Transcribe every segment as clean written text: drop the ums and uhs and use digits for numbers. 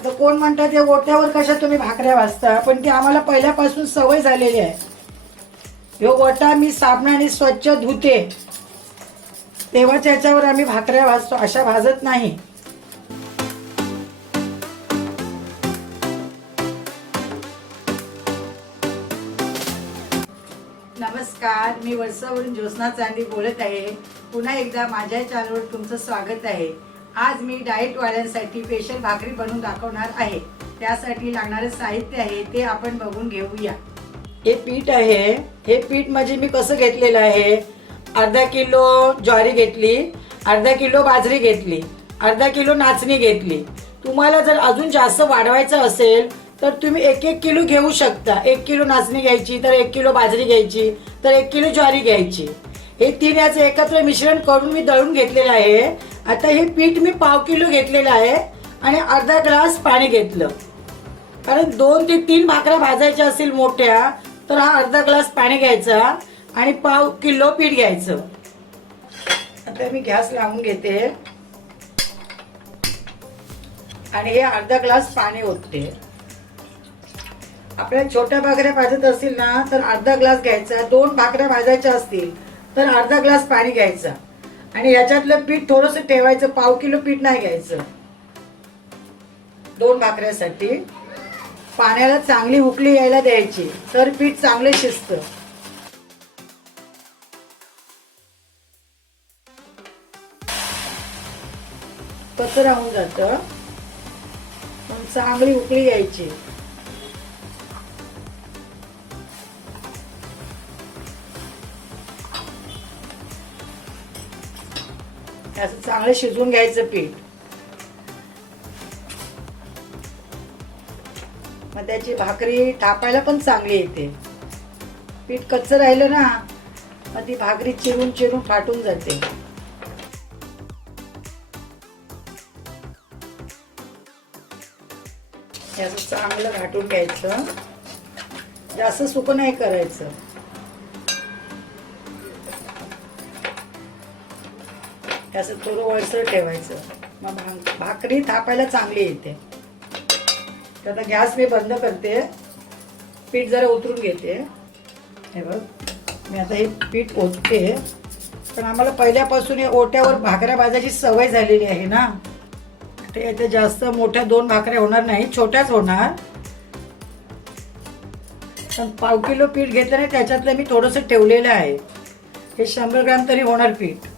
आता कोण म्हणतात ते ओट्यावर कशा तुम्ही भाकऱ्या भाजता, पण ती आम्हाला पहिल्यापासून सवय झालेली आहे. ह्यो ओटा मी साबणाने स्वच्छ धुते, तेव्हा त्याच्यावर आम्ही भाकऱ्या भाजतो, अशा भाजत नाही. नमस्कार, मी वळसावरून ज्योत्स्ना चांदी बोलत आहे. पुन्हा एकदा माझ्या चॅनलवर तुमचं स्वागत आहे. आज मी डाएट वाल्यांसाठी स्पेशल भाकरी बनवून दाखवणार आहे. त्यासाठी लागणारे साहित्य आहे ते आपण बघून घेऊया. हे पीठ आहे. हे पीठ म्हणजे मी कसं घेतलेलं आहे, अर्धा किलो ज्वारी घेतली, अर्धा किलो बाजरी घेतली, अर्धा किलो नाचणी घेतली. तुम्हाला जर अजून जास्त वाढवायचं असेल तर तुम्ही 1-1 किलो घेऊ शकता. 1 किलो नाचणी घ्यायची, तर 1 किलो बाजरी घ्यायची, तर 1 किलो ज्वारी घ्यायची. हे तीन याचं एकत्र मिश्रण करून मी दळून घेतलेलं आहे. आता हे पीठ मी पाव किलो घेतलेलं आहे आणि अर्धा ग्लास पाणी घेतलं. कारण 2 ते 3 भाकऱ्या भाजायच्या असतील मोठ्या, तर हा अर्धा ग्लास पाणी घ्यायचा आणि पाव किलो पीठ घ्यायचं. आता मी गॅस लावून घेते आणि हे अर्धा ग्लास पाणी ओतते. आपल्या छोट्या भाकऱ्या भाजत असतील ना तर अर्धा ग्लास घ्यायचा. 2 भाकऱ्या भाजायच्या असतील तर अर्धा ग्लास पाणी घ्यायचा आणि याच्यातलं पीठ थोडंसं ठेवायचं. पाव किलो पीठ नाही घ्यायचं 2 भाकऱ्यासाठी. पाण्याला चांगली उकळी यायला द्यायची, तर पीठ चांगले शिजतं. कचरा होऊन जातं. चांगली उकळी यायची. असं चांगलं शिजवून घ्यायचं पीठ. मग त्याची भाकरी थापायला पण चांगली येते. पीठ कच्चं राहिलं ना मग ती भाकरी चिरून चिरून फाटून जाते. असं चांगलं घाटून घ्यायचं. जास्त सुकं नाही करायचं. असं थोडं वळसर ठेवायचं. मग भाकरी थापायला चांगली येते. तर आता गॅस मी बंद करते. पीठ जरा उतरून घेते. हे बघ, मी आता हे पीठ ओतते. पण आम्हाला पहिल्यापासून हे ओट्यावर भाकऱ्या भाजायची सवय झालेली आहे ना, ते याच्या जास्त मोठ्या 2 भाकऱ्या होणार नाही, छोट्याच होणार. पण पाव किलो पीठ घेतलं नाही, त्याच्यातलं मी थोडंसं ठेवलेलं आहे. हे 100 ग्रॅम तरी होणार पीठ.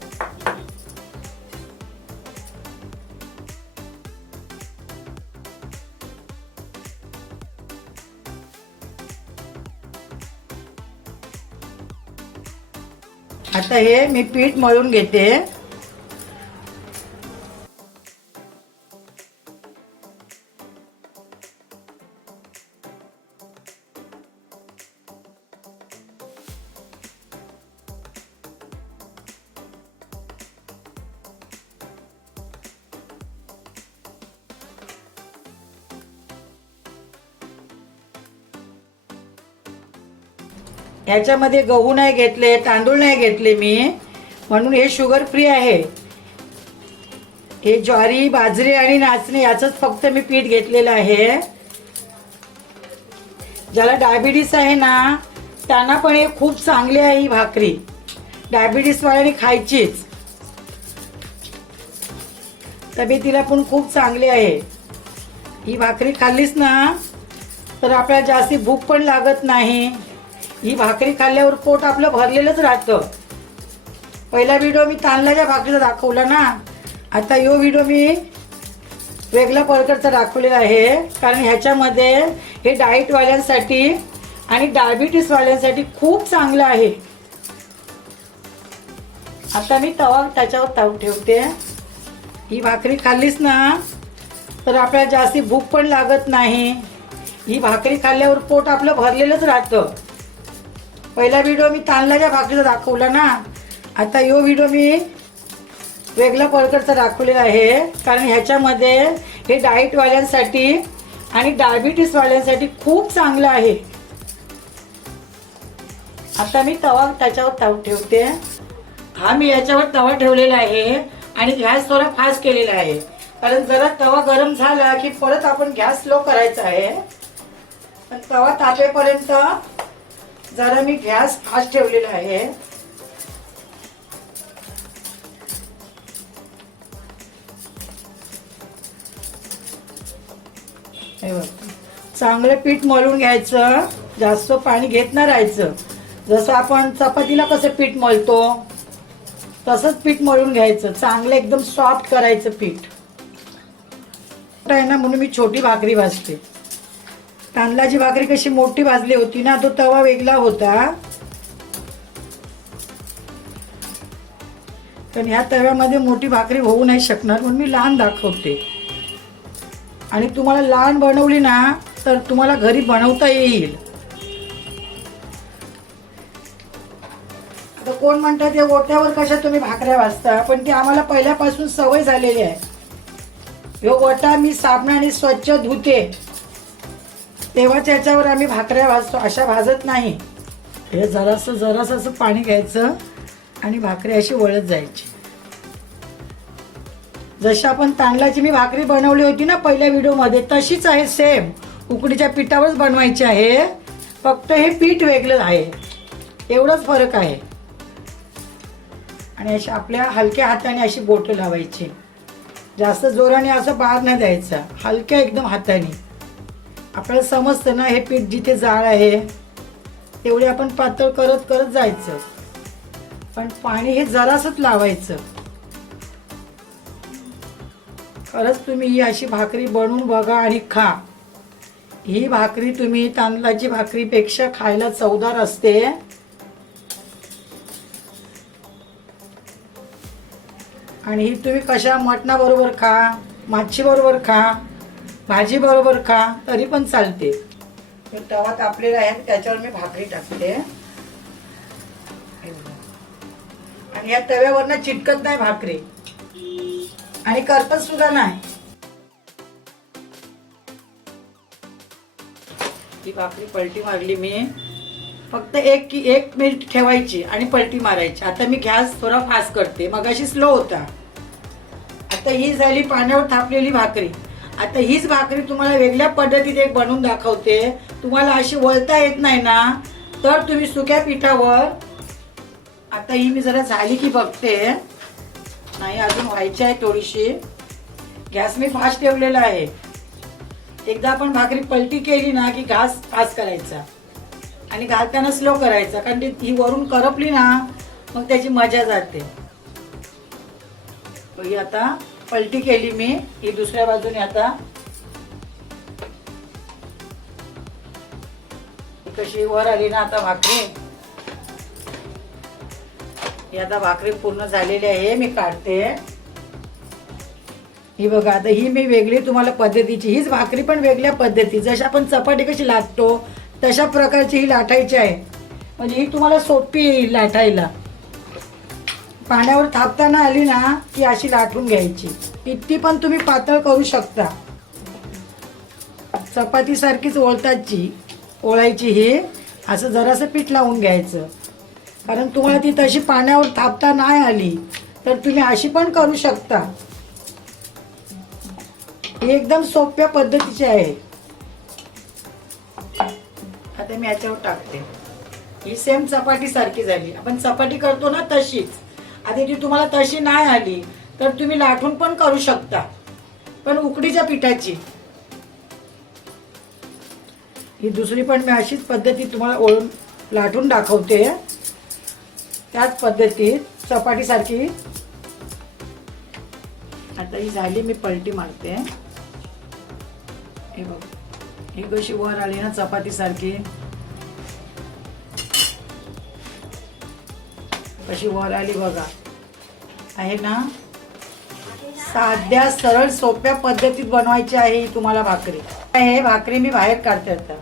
आता हे मी पीठ मळून घेते. ह्याच्यामध्ये गहू नाही घेतले, तांदूळ नाही घेतले मी, म्हणून हे शुगर फ्री आहे. हे ज्वारी, बाजरी आणि नाचणी याचंच फक्त मी पीठ घेतलेलं आहे. ज्याला डायबिटीस आहे ना त्यांना पण हे खूप चांगली आहे ही भाकरी. डायबिटीस वाल्यांनी खायचीच. तब्येतीला पण खूप चांगली आहे. ही भाकरी खाल्लीस ना तर आपल्याला जास्ती भूक पण लागत नाही. ही भाकरी खाल्ल्यावर पोट आपलं भरलेलंच राहतं. पहिला व्हिडिओ मी तांदळाच्या भाकरीचा दाखवला ना, आता यो व्हिडिओ मी वेगळ्या प्रकारचा दाखवलेला आहे. कारण ह्याच्यामध्ये हे डाएटवाल्यांसाठी आणि डायबिटीसवाल्यांसाठी खूप चांगलं आहे. आता मी त्याच्यावर तवा ठेवते. ही भाकरी खाल्लीस ना तर आपल्याला जास्ती भूक पण लागत नाही. ही भाकरी खाल्ल्यावर पोट आपलं भरलेलंच राहतं. पहिला व्हिडिओ मी तांदळाच्या भाकरीचा दाखवला ना, आता यो व्हिडिओ मी वेगळ्या प्रकारचा दाखवलेला आहे. कारण ह्याच्यामध्ये हे डाएटवाल्यांसाठी आणि डायबिटीसवाल्यांसाठी खूप चांगलं आहे. आता मी त्याच्यावर तवा ठेवते. हा मी याच्यावर तवा ठेवलेला आहे आणि गॅस थोडा फास्ट केलेला आहे. कारण जरा तवा गरम झाला की परत आपण गॅस स्लो करायचा आहे. पण तवा तापेपर्यंत जरा मी गॅस फास्ट ठेवलेला आहे. चांगलं पीठ मळून घ्यायचं, जास्त पाणी घेत नाही राहायचं. जसं आपण चपातीला कसं पीठ मळतो तसंच पीठ मळून घ्यायचं. चांगलं एकदम सॉफ्ट करायचं पीठ आहे ना. म्हणून मी छोटी भाकरी भाजते. तांदळाची भाकरी कशी मोठी भाजली होती ना, तो तवा वेगळा होता. पण ह्या तव्यामध्ये मोठी भाकरी होऊ नाही शकणार म्हणून मी लहान दाखवते. आणि तुम्हाला लहान बनवली ना तर तुम्हाला घरी बनवता येईल. आता कोण म्हणतात या गोट्यावर कशा तुम्ही भाकऱ्या भाजता, पण ती आम्हाला पहिल्यापासून सवय झालेली आहे. ह्यो गोटा मी साबणाने स्वच्छ धुते तेव्हा त्याच्यावर आम्ही भाकऱ्या भाजतो, अशा भाजत नाही. हे जरासं असं पाणी घ्यायचं आणि भाकरी अशी वळत जायची. जशी आपण तांदळाची मी भाकरी बनवली होती ना पहिल्या व्हिडिओमध्ये तशीच आहे सेम. उकडीच्या पिठावरच बनवायची आहे, फक्त हे पीठ वेगळं आहे, एवढाच फरक आहे. आणि अशी आपल्या हलक्या हाताने अशी बोटं लावायची. जास्त जोराने असं बाहेर नाही द्यायचं, हलक्या एकदम हाताने. आपल्याला समजतं ना हे पीठ जिथे जाळ आहे तेवढे आपण पातळ करत करत जायचं. पण पाणी हे जरासंच लावायचं. खरंच तुम्ही ही अशी भाकरी बनवून बघा आणि खा. ही भाकरी तुम्ही तांदळाची भाकरीपेक्षा खायला चवदार असते. आणि ही तुम्ही कशा मटणाबरोबर खा, मच्छी बरोबर खा, भाजी बरोबर खा तरी पण चालते. तवा तापलेला आहे त्याच्यावर मी भाकरी टाकते. आणि या तव्यावरनं चिटकत नाही भाकरी आणि करपत सुद्धा नाही. ही भाकरी पलटी मारली मी. फक्त एक मिनिट ठेवायची आणि पलटी मारायची. आता मी गॅस थोडा फास्ट करते, मगाशी स्लो होता. आता ही झाली पाण्यावर थापलेली भाकरी. आता हीच भाकरी तुम्हाला वेगळ्या पद्धतीत एक बनवून दाखवते. तुम्हाला अशी वळता येत नाही ना तर तुम्ही सुक्या पिठावर, आता ही मी जरा झाली की बघते, नाही अजून व्हायची आहे थोडीशी. गॅस मी फास्ट ठेवलेला आहे. एकदा आपण भाकरी पलटी केली ना की गॅस फास्ट करायचा आणि घालताना स्लो करायचा, कारण ही वरून करपली ना मग त्याची मजा जाते. ही आता पलटी केली मी. ही दुसऱ्या बाजूने आता कशी वर आली ना आता भाकरी. ही आता भाकरी पूर्ण झालेली आहे, मी काढते. ही बघा, आता ही मी वेगळी तुम्हाला पद्धतीची, हीच भाकरी पण वेगळ्या पद्धती, जशी आपण चपाती कशी लाटतो तशा प्रकारची ही लाटायची आहे. म्हणजे ही तुम्हाला सोपी येईल लाटायला. पाण्यावर थापताना आली ना की अशी लाटून घ्यायची. इतकी पण तुम्ही पातळ करू शकता. चपाती सारखीच ओळायची ही. असं जरासं पीठ लावून घ्यायचं. कारण तुम्हाला ती तशी पाण्यावर थापता नाही आली तर तुम्ही अशी पण करू शकता. ही एकदम सोप्या पद्धतीची आहे. आता मी याच्यावर टाकते. ही सेम चपाती सारखी झाली. आपण चपाती करतो ना तशीच. आता ती तुम्हाला तशी नाही आली तर तुम्ही लाटून पण करू शकता, पण उकडीच्या पिठाची. ही दुसरी पण मी अशीच पद्धती तुम्हाला लाटून दाखवते, त्याच पद्धतीत चपाती सारखी. आता ही झाली, मी पलटी मारते. हे बघ, ही कशी वर आली ना चपाती सारखी, कशी वर आली बघा. आहे ना, साध्या सरळ सोप्या पद्धतीत बनवायची आहे तुम्हाला भाकरी. हे भाकरी मी बाहेर काढते आता.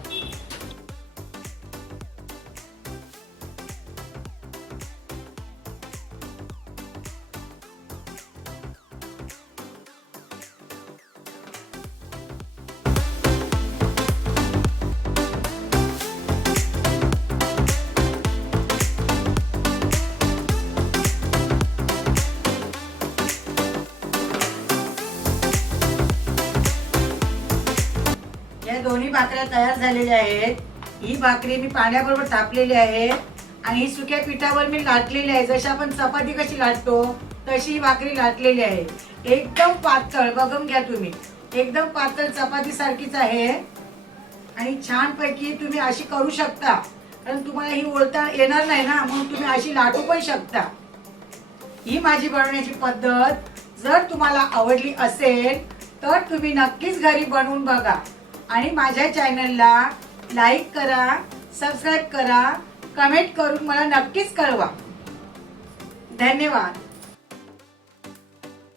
या दोन्ही भाकऱ्या तयार झालेल्या आहेत. ही भाकरी मी पाण्याबरोबर थापलेली आहे आणि ही सुक्या पिठावर मी लाटलेली आहे. जशी आपण चपाती कशी लाटतो तशी ही भाकरी लाटलेली आहे. एकदम पातळ, बघून घ्या तुम्ही, एकदम पातळ चपाती सारखीच आहे. आणि छानपैकी तुम्ही अशी करू शकता, कारण तुम्हाला ही ओलता येणार नाही ना, म्हणून तुम्ही अशी लाटू पण शकता. ही माझी बनवण्याची पद्धत जर तुम्हाला आवडली असेल तर तुम्ही नक्कीच घरी बनवून बघा आणि माझ्या चॅनलला लाईक करा, सबस्क्राईब करा, कमेंट करून मला नक्कीच कळवा. धन्यवाद.